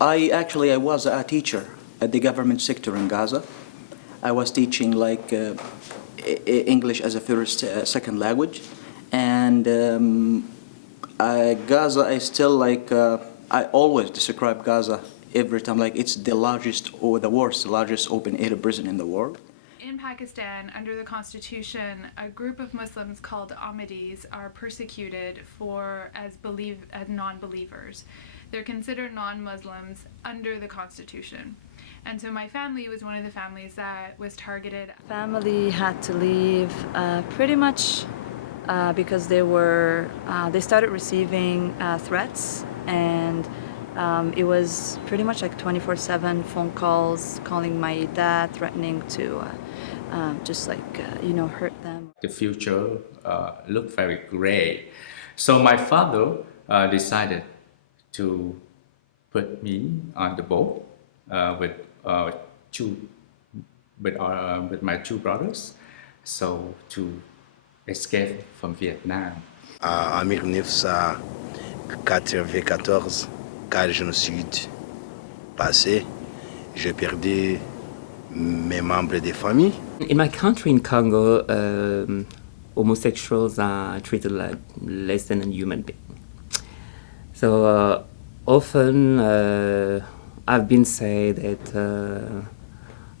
I was a teacher at the government sector in Gaza. I was teaching English as a first, second language, and Gaza is still I always describe Gaza every time like it's the largest or the worst, largest open air prison in the world. In Pakistan, under the constitution, a group of Muslims called Ahmadis are persecuted as non-believers. They're considered non-Muslims under the constitution. And so my family was one of the families that was targeted. Family had to leave pretty much because they started receiving threats, and it was pretty much like 24/7 phone calls, calling my dad, threatening to hurt them. The future looked very gray. So my father decided to put me on the boat with my two brothers, so to escape from Vietnam. En 1994, quand le génocide passé, j'ai perdu mes membres de famille. In my country, in Congo, homosexuals are treated like less than a human being. So often I've been said that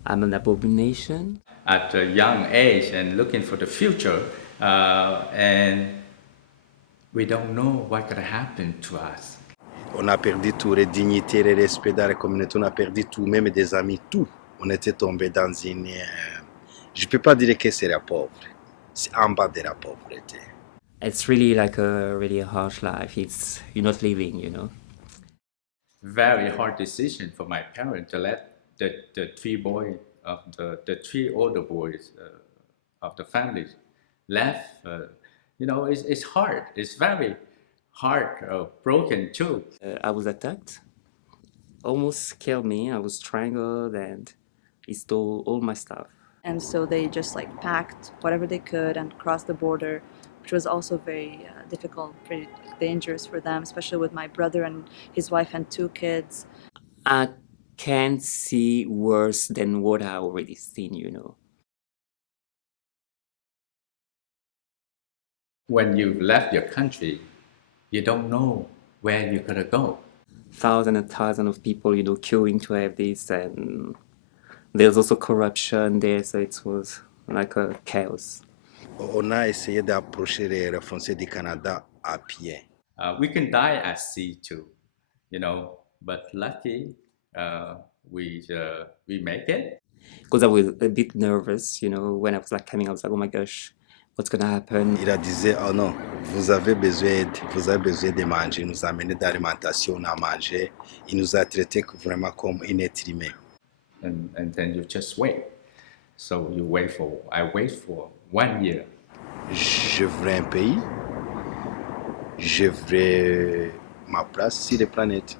I'm an abomination. At a young age and looking for the future, and we don't know what could happen to us. On a perdu tout, la dignité, le respect dans la communauté, on a perdu tout, même des amis, tout. On était tombé dans une... je ne peux pas dire que c'est la pauvre. C'est en bas de la pauvreté. It's really like a really harsh life. You're not living, you know. Very hard decision for my parents to let the three three older boys of the family left. It's hard. It's very hard, broken too. I was attacked, almost killed me. I was strangled, and he stole all my stuff. And so they just packed whatever they could and crossed the border, which was also very difficult, pretty dangerous for them, especially with my brother and his wife and two kids. I can't see worse than what I already seen, you know. When you left your country, you don't know where you're gonna go. Thousands and thousands of people, queuing to have this, and there's also corruption there, so it was like a chaos. On a essayé d'approcher les réfugiés du Canada à pied. We can die at sea too, but lucky we make it. Because I was a bit nervous, when I was coming, I was like, oh my gosh, what's gonna happen? Il a disait, oh non, vous avez besoin de manger. Il nous a amené d'alimentation, on a mangé. Il nous a traités vraiment comme un être humain. And then you just wait. So I wait for 1 year. Je voudrais un pays. Je voudrais ma place sur la planète.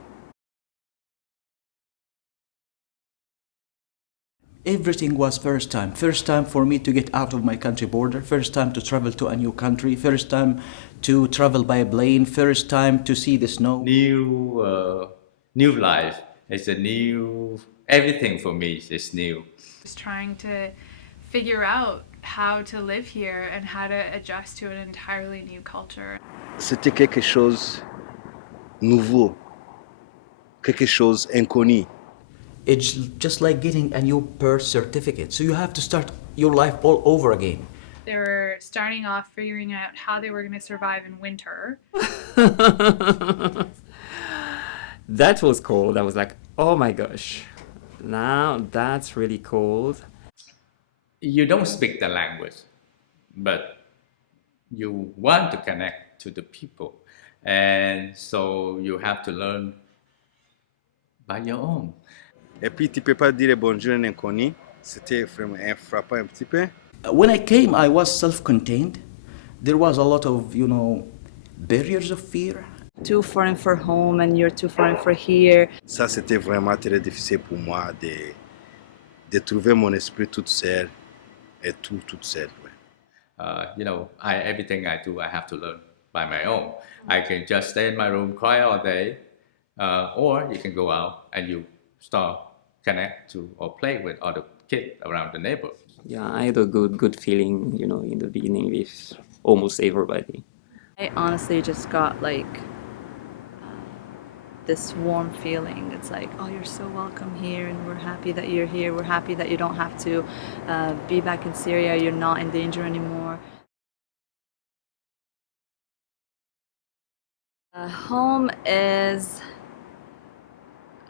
Everything was first time. First time for me to get out of my country border. First time to travel to a new country. First time to travel by a plane. First time to see the snow. New life. It's everything for me is new. Just trying to figure out how to live here and how to adjust to an entirely new culture. C'était quelque chose nouveau, quelque chose inconnu. It's just like getting a new birth certificate. So you have to start your life all over again. They were starting off figuring out how they were going to survive in winter. That was cold. I was like, oh my gosh, now that's really cold. You don't speak the language, but you want to connect to the people. And so you have to learn by your own. Et puis tu peux pas dire bonjour à un inconnu. C'était vraiment frappant un petit peu. When I came, I was self-contained. There was a lot of, barriers of fear. Too foreign for home and you're too foreign for here. Ça, c'était vraiment très difficile pour moi de trouver mon esprit toute seule et toute seule. Everything I do, I have to learn by my own. I can just stay in my room, cry all day, or you can go out and you start connect to or play with other kids around the neighborhood. Yeah, I had a good feeling, in the beginning with almost everybody. I honestly just got like this warm feeling. It's like, oh, you're so welcome here, and we're happy that you're here. We're happy that you don't have to be back in Syria. You're not in danger anymore. Home is,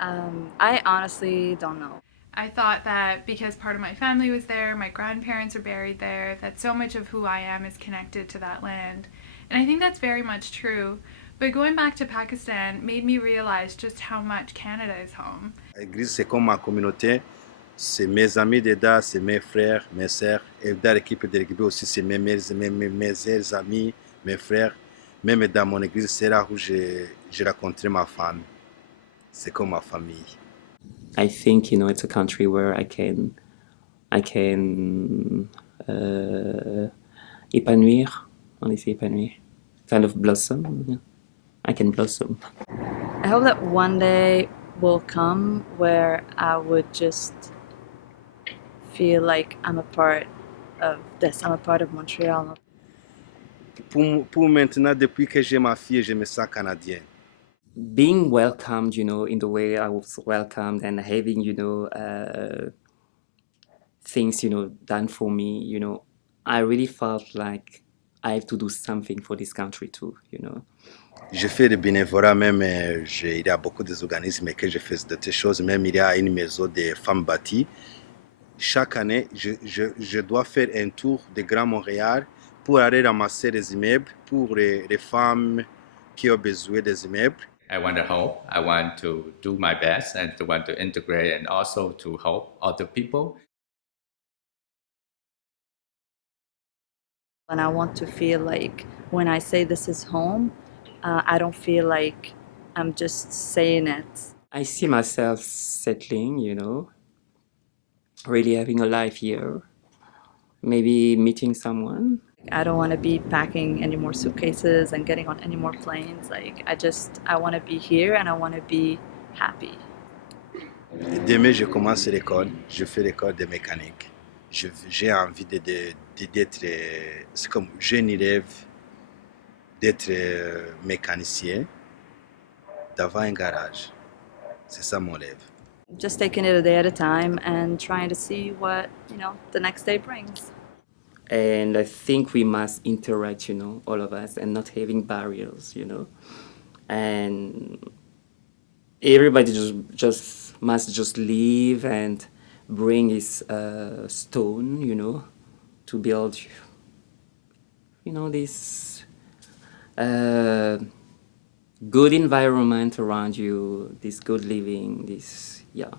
I honestly don't know. I thought that because part of my family was there, my grandparents are buried there, that so much of who I am is connected to that land. And I think that's very much true. But going back to Pakistan made me realize just how much Canada is home. L'église, c'est comme ma communauté. C'est mes amis dedans, c'est mes frères, mes sœurs. Et dans l'équipe de l'équipe aussi, c'est mes amis, mes frères. Même dans mon église, c'est là où j'ai rencontré ma femme. C'est comme ma famille. I think it's a country where I can épanouir, on dit épanouir, kind of blossom. Yeah. I can blossom. I hope that one day will come where I would just feel like I'm a part of this. I'm a part of Montreal. Pour maintenant, depuis que j'ai ma fille, je me sens canadien. Being welcomed, in the way I was welcomed, and having, things, done for me, I really felt like I have to do something for this country too, Je fais du bénévolat même, il y a beaucoup d'organismes que je fais d'autres choses, même il y a une maison des femmes bâties. Chaque année, je dois faire un tour de Grand Montréal pour aller ramasser des immeubles pour les femmes qui ont besoin des immeubles. I want to help. I want to do my best and to want to integrate and also to help other people. And I want to feel like when I say this is home, I don't feel like I'm just saying it. I see myself settling, really having a life here, maybe meeting someone. I don't want to be packing any more suitcases and getting on any more planes. Like I want to be here and I want to be happy. Demain, je commence l'école. Je fais l'école de mécanique. J'ai envie d'être, c'est comme jeune élève, d'être mécanicien, d'avoir un garage. C'est ça mon rêve. Just taking it a day at a time and trying to see what, the next day brings. And I think we must interact, all of us, and not having barriers, And everybody must just live and bring his stone, to build, this good environment around you, this good living, this, yeah.